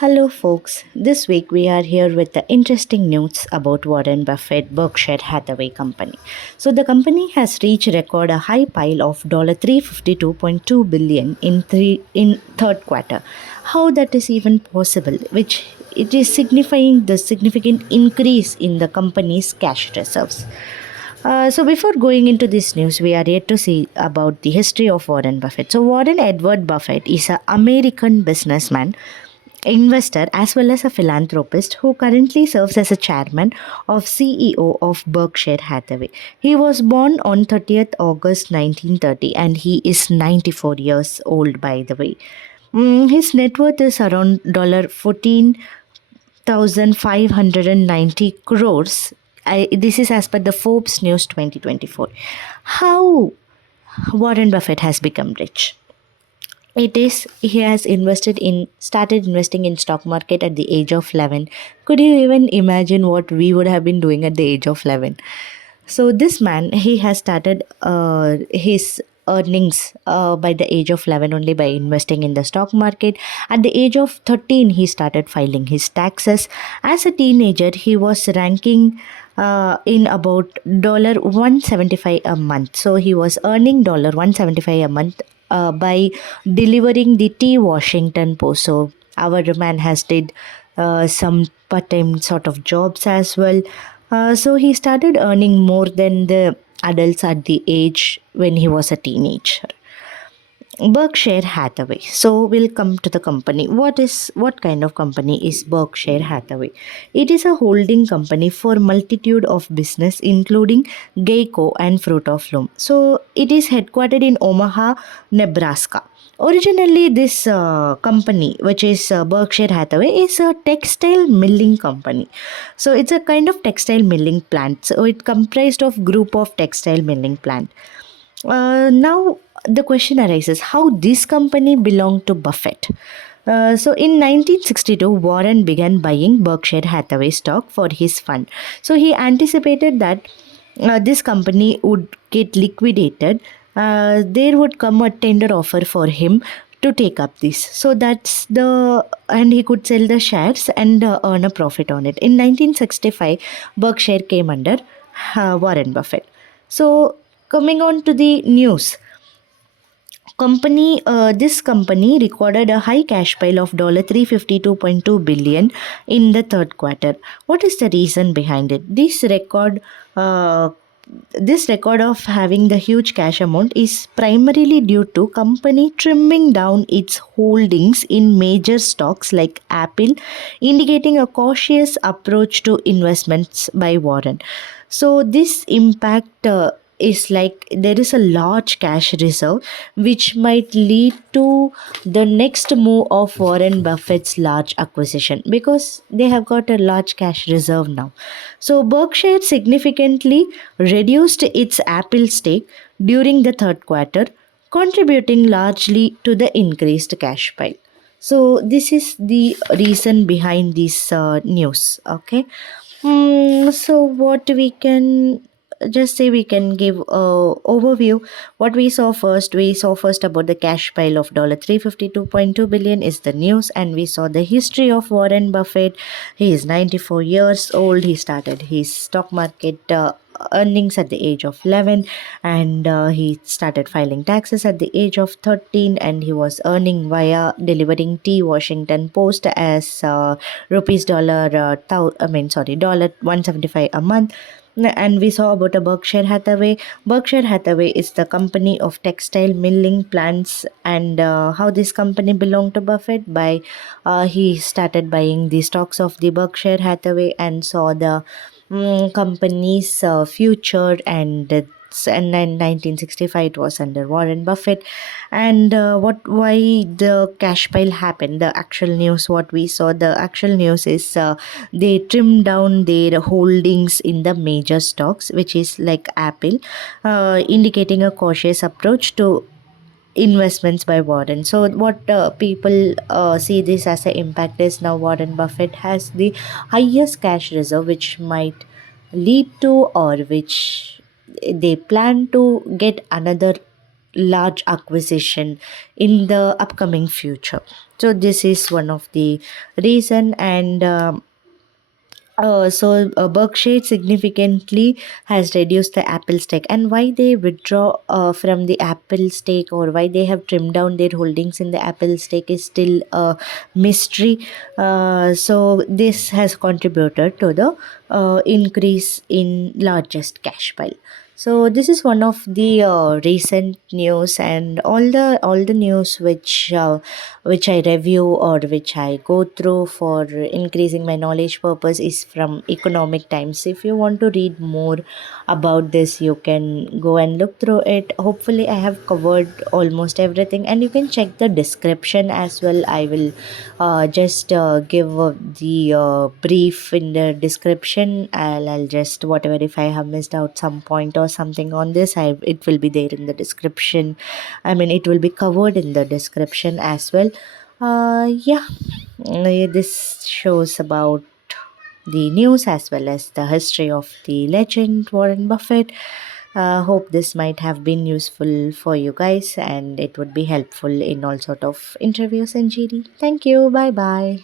Hello, folks. This week we are here with the interesting news about Warren Buffett Berkshire Hathaway Company. So the company has reached record a high pile of $352.2 billion in third quarter. How that is even possible? Which it is signifying the significant increase in the company's cash reserves. So before going into this news, we are yet to see about the history of Warren Buffett. So Warren Edward Buffett is an American businessman, investor as well as a philanthropist who currently serves as a chairman of CEO of Berkshire Hathaway. He was born on 30th August 1930 and he is 94 years old, by the way. His net worth is around 14,590 crores. This is as per the Forbes News 2024. How Warren Buffett has become rich? It is he has started investing in stock market at the age of 11. Could you even imagine what we would have been doing at the age of 11? So this man, he has started his earnings by the age of 11 only by investing in the stock market. At the age of 13, he started filing his taxes. As a teenager, he was ranking in about dollar 175 a month. So he was earning dollar 175 a month by delivering the T Washington Post. So our man has did some part-time sort of jobs as well. So he started earning more than the adults at the age when he was a teenager. Berkshire Hathaway. So we'll come to the company. What kind of company is Berkshire Hathaway? It is a holding company for multitude of business including Geico and Fruit of Loom. So it is headquartered in Omaha, Nebraska. Originally, this company, which is Berkshire Hathaway, is a textile milling company. So it's a kind of textile milling plant. So it comprised of group of textile milling plant. Now the question arises how this company belonged to Buffett. So in 1962, Warren began buying Berkshire Hathaway stock for his fund. So he anticipated that this company would get liquidated. There would come a tender offer for him to take up this. So that's the and he could sell the shares and earn a profit on it. In 1965, Berkshire came under Warren Buffett. So coming on to the news, this company recorded a high cash pile of $352.2 billion in the third quarter. What is the reason behind it? This record of having the huge cash amount is primarily due to company trimming down its holdings in major stocks like Apple, indicating a cautious approach to investments by Warren. So this impact is like there is a large cash reserve which might lead to the next move of Warren Buffett's large acquisition because they have got a large cash reserve now. So Berkshire significantly reduced its Apple stake during the third quarter, contributing largely to the increased cash pile. So this is the reason behind this news. Okay. So what we can just say, we can give a overview. What we saw first about the cash pile of $352.2 billion is the news, and we saw the history of Warren Buffett. He is 94 years old. He started his stock market earnings at the age of 11, and he started filing taxes at the age of 13, and he was earning via delivering T Washington Post as rupees dollar dollar 175 a month. And we saw about a Berkshire Hathaway. Berkshire Hathaway is the company of textile milling plants, and how this company belonged to Buffett by he started buying the stocks of the Berkshire Hathaway and saw the company's future, and in 1965 it was under Warren Buffett. And why the cash pile happened, the actual news, what we saw, the actual news is they trimmed down their holdings in the major stocks, which is like Apple, indicating a cautious approach to investments by Warren. So what people see this as an impact is now Warren Buffett has the highest cash reserve, which might lead to, or which they plan to get another large acquisition in the upcoming future. So this is one of the reason. And Berkshire significantly has reduced the Apple stake, and why they withdraw from the Apple stake, or why they have trimmed down their holdings in the Apple stake, is still a mystery. So this has contributed to the increase in largest cash pile. So this is one of the recent news, and all the news which I review or which I go through for increasing my knowledge purpose is from Economic Times. If you want to read more about this, you can go and look through it. Hopefully I have covered almost everything, and you can check the description as well. I will just give the brief in the description. I'll just, whatever, if I have missed out some point or something on this, it will be there in the description. I mean, it will be covered in the description as well. Yeah, this shows about the news as well as the history of the legend Warren Buffett. Hope this might have been useful for you guys, and it would be helpful in all sort of interviews and GD. Thank you. Bye bye.